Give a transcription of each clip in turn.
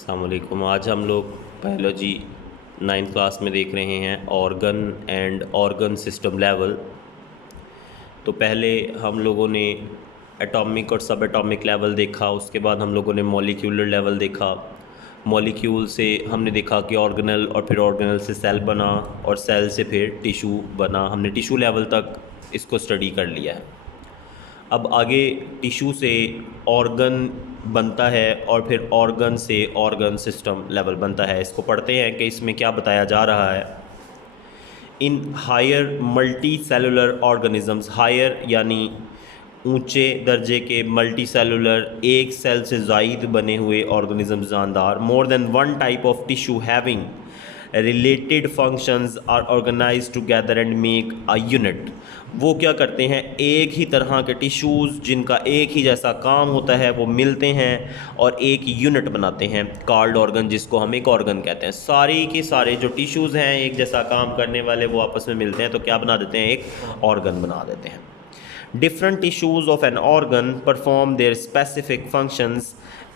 अस्सलाम वालेकुम। आज हम लोग बायोलॉजी 9th क्लास में देख रहे हैं organ and organ system level. तो पहले हम लोगों ने एटॉमिक और सब एटॉमिक लेवल देखा, उसके बाद हम लोगों ने मॉलिक्यूलर लेवल देखा। मॉलिक्यूल से हमने देखा कि ऑर्गेनल, और फिर ऑर्गेनल से सेल बना, और सेल से फिर टिशू बना। हमने टिशू लेवल तक इसको स्टडी कर लिया है। अब आगे टिशू से ऑर्गन बनता है और फिर ऑर्गन से ऑर्गन सिस्टम लेवल बनता है। इसको पढ़ते हैं कि इसमें क्या बताया जा रहा है। In higher multi cellular organisms, higher यानी ऊंचे दर्जे के, मल्टी सेलुलर एक सेल से ज़ायद बने हुए ऑर्गेनिज्म जानदार, more than one type of tissue having related functions are organise together and make a unit. वो क्या करते हैं, एक ही तरह के टिश्यूज़ जिनका एक ही जैसा काम होता है वो मिलते हैं और एक यूनिट बनाते हैं, कॉल्ड ऑर्गन, जिसको हम एक ऑर्गन कहते हैं। सारी के सारे जो टिश्यूज़ हैं एक जैसा काम करने वाले, वो आपस में मिलते हैं तो क्या बना देते हैं, एक ऑर्गन बना देते हैं। Different tissues of an organ perform their specific functions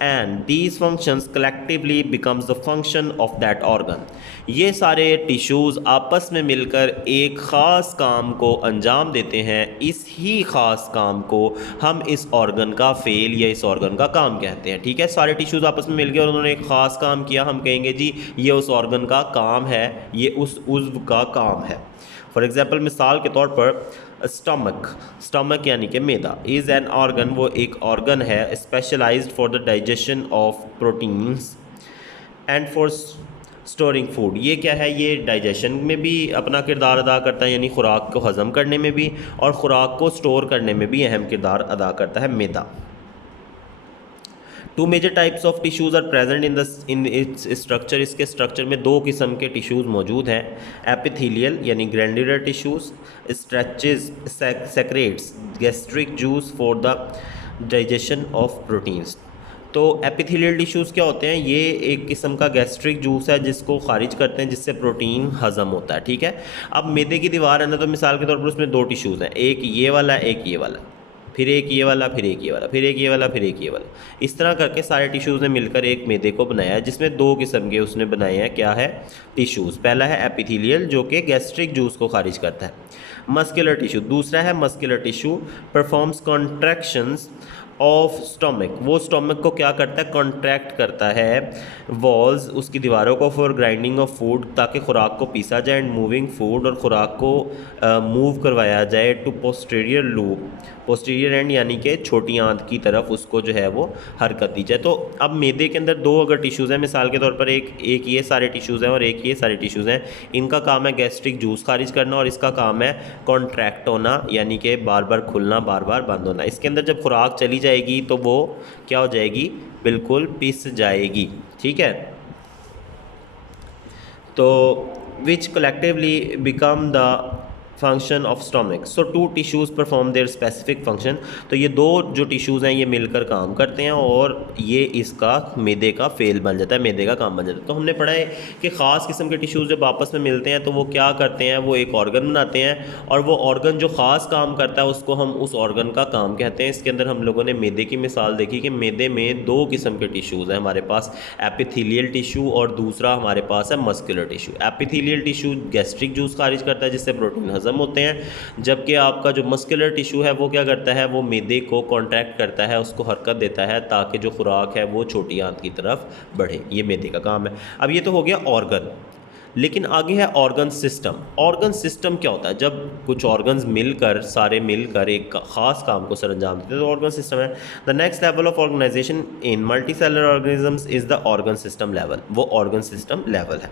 and these functions collectively becomes the function of that organ। ये सारे टिश्यूज़ आपस में मिलकर एक ख़ास काम को अंजाम देते हैं। इस ही ख़ास काम को हम इस ऑर्गन का फ़ेल या इस ऑर्गन का काम कहते हैं। ठीक है, सारे टिश्यूज़ आपस में मिल गए और उन्होंने एक ख़ास काम किया, हम कहेंगे जी ये उस ऑर्गन का काम है, ये उस उज़्व का काम है। फॉर एग्ज़ाम्पल, मिसाल के तौर पर स्टमक यानी कि मैदा इज़ एन ऑर्गन, वो एक ऑर्गन है specialised for the digestion of proteins and for storing food. ये क्या है, ये डाइजेशन में भी अपना किरदार अदा करता है, यानी खुराक को हज़म करने में भी, और ख़ुराक को स्टोर करने में भी अहम किरदार अदा करता है मैदा। Two major types of tissues are present in its structure. इसके स्ट्रक्चर में दो किस्म के टिश्यूज़ मौजूद हैं। एपिथेलियल यानी glandular tissues stretches secretes gastric juice for the digestion of proteins. तो एपिथेलियल टिश्यूज़ क्या होते हैं, ये एक किस्म का गैस्ट्रिक जूस है जिसको खारिज करते हैं, जिससे प्रोटीन हज़म होता है। ठीक है, अब मैदे की दीवार है ना, तो मिसाल के तौर पर उसमें दो टिश्यूज़ हैं, एक ये वाला, एक ये वाला, फिर एक ये वाला, फिर एक ये वाला, फिर एक ये वाला, फिर एक ये वाला। इस तरह करके सारे टिश्यूज़ ने मिलकर एक मैदे को बनाया है, जिसमें दो किस्म के उसने बनाए हैं। क्या है, टिश्यूज़। पहला है एपिथेलियल जो कि गैस्ट्रिक जूस को खारिज करता है। मस्कुलर टिश्यू दूसरा है। Muscular tissue performs contractions of stomach, वो स्टमक को क्या करता है, कॉन्ट्रैक्ट करता है, वॉल्स उसकी दीवारों को, फॉर ग्राइंडिंग ऑफ फूड, ताकि खुराक को पीसा जाए, एंड मूविंग फूड, और खुराक को मूव करवाया जाए, to posterior loop, posterior end यानी कि छोटी आंत की तरफ उसको जो है वो हरकत दी जाए। तो अब मैदे के अंदर दो अगर टिश्यूज़ हैं, मिसाल के तौर पर एक ये सारे टिश्यूज़ हैं और एक ये सारे टिश्यूज़ हैं, इनका काम है गैस्ट्रिक जूस खारिज करना, और इसका काम है कॉन्ट्रैक्ट होना, यानी कि बार बार खुलना, बार बार बंद होना। इसके अंदर जब खुराक चली जाएगी तो वो क्या हो जाएगी, बिल्कुल पिस जाएगी। ठीक है, तो which collectively become the function of stomach. So two tissues perform their specific function. तो ये दो जो टिश्यूज़ हैं ये मिलकर काम करते हैं और ये इसका मैदे का फेल बन जाता है, मैदे का काम बन जाता है। तो हमने पढ़ा है कि ख़ास किस्म के टिश्यूज़ जब आपस में मिलते हैं तो वो क्या करते हैं, वो एक ऑर्गन बनाते हैं, और वो ऑर्गन जो ख़ास काम करता है उसको हम उस ऑर्गन का काम कहते हैं। इसके अंदर हम लोगों ने मैदे की मिसाल देखी कि मैदे में दो किस्म के टिश्यूज़ हैं हमारे पास, एपिथेलियल टिश्यू और दूसरा हमारे पास है muscular tissue. Epithelial tissue gastric juice खारिज करता है जिससे प्रोटीन हजम होते हैं, जबकि आपका जो मस्कुलर टिश्यू है वो क्या करता है, वो मैदे को कॉन्ट्रैक्ट करता है, उसको हरकत देता है ताकि जो खुराक है वो छोटी आंत की तरफ बढ़े। ये मैदे का काम है। अब ये तो हो गया ऑर्गन, लेकिन आगे है ऑर्गन सिस्टम। ऑर्गन सिस्टम क्या होता है, जब कुछ ऑर्गन्स मिलकर, सारे मिलकर एक ख़ास काम को सरअंजाम देते हैं तो ऑर्गन सिस्टम है। The next level of organisation in multi cellular organisms is the organ system level. वो ऑर्गन सिस्टम लेवल है।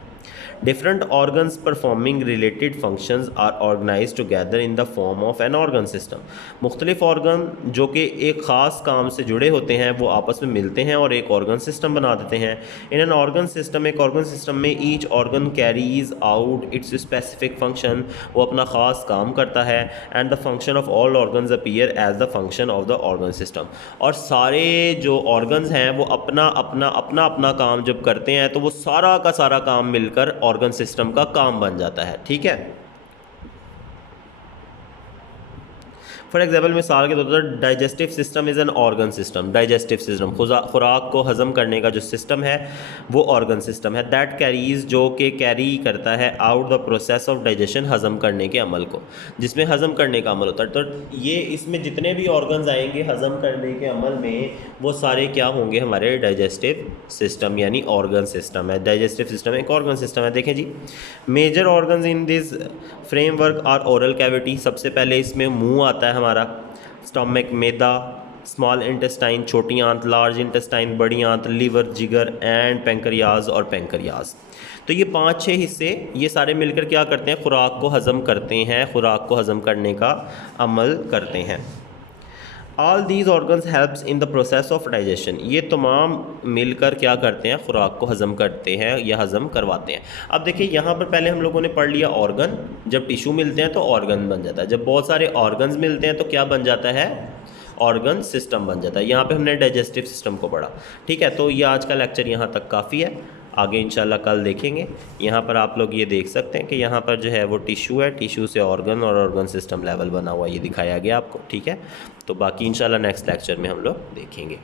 Different organs performing related functions are organise together in the form of an organ system. मुख्तलिफ organ जो कि एक ख़ास काम से जुड़े होते हैं वो आपस में मिलते हैं और एक ऑर्गन सिस्टम बना देते हैं। इन एन ऑर्गन सिस्टम, एक ऑर्गन सिस्टम में each organ carries out its specific function, वो अपना ख़ास काम करता है, and the function of all organs appear as the function of the organ system. और सारे जो ऑर्गन्स हैं वो अपना अपना अपना अपना काम जब करते हैं तो वो सारा का सारा काम मिलकर ऑर्गन सिस्टम का काम बन जाता है। ठीक है, फॉर एग्जाम्पल मिसाल के तौर पर digestive system is an organ system. Digestive system खुराक को हज़म करने का जो सिस्टम है वो ऑर्गन सिस्टम है। दैट कैरीज, जो कि कैरी करता है out the process of digestion, हज़म करने के अमल को, जिसमें हज़म करने का अमल होता है। तो ये इसमें जितने भी ऑर्गन्स आएंगे हज़म करने के अमल में, वो सारे क्या होंगे, हमारे डाइजेस्टिव सिस्टम यानी ऑर्गन सिस्टम है। डाइजेस्टिव सिस्टम एक ऑर्गन सिस्टम है। देखें जी, major organs in this framework are oral cavity. सबसे पहले इसमें मुंह आता है हमारा, स्टमक मैदा, स्मॉल इंटेस्टाइन छोटी आंत, लार्ज इंटेस्टाइन बड़ी आंत, लीवर जिगर एंड पेंक्रियाज और पेंक्रियाज। तो ये 5-6 हिस्से ये सारे मिलकर क्या करते हैं, खुराक को हज़म करते हैं, खुराक को हज़म करने का अमल करते हैं। All these organs helps in the process of digestion. ये तमाम मिलकर क्या करते हैं, खुराक को हज़म करते हैं या हज़म करवाते हैं। अब देखिए यहाँ पर पहले हम लोगों ने पढ़ लिया ऑर्गन, जब टिश्यू मिलते हैं तो ऑर्गन बन जाता है, जब बहुत सारे ऑर्गन्स मिलते हैं तो क्या बन जाता है, ऑर्गन सिस्टम बन जाता है। यहाँ पे हमने डाइजेस्टिव सिस्टम को पढ़ा। ठीक है, तो ये आज का लेक्चर यहाँ तक काफ़ी है, आगे इंशाल्लाह कल देखेंगे। यहाँ पर आप लोग ये देख सकते हैं कि यहाँ पर जो है वो टिश्यू है, टिश्यू से ऑर्गन और ऑर्गन सिस्टम लेवल बना हुआ ये दिखाया गया आपको। ठीक है, तो बाकी इंशाल्लाह नेक्स्ट लेक्चर में हम लोग देखेंगे।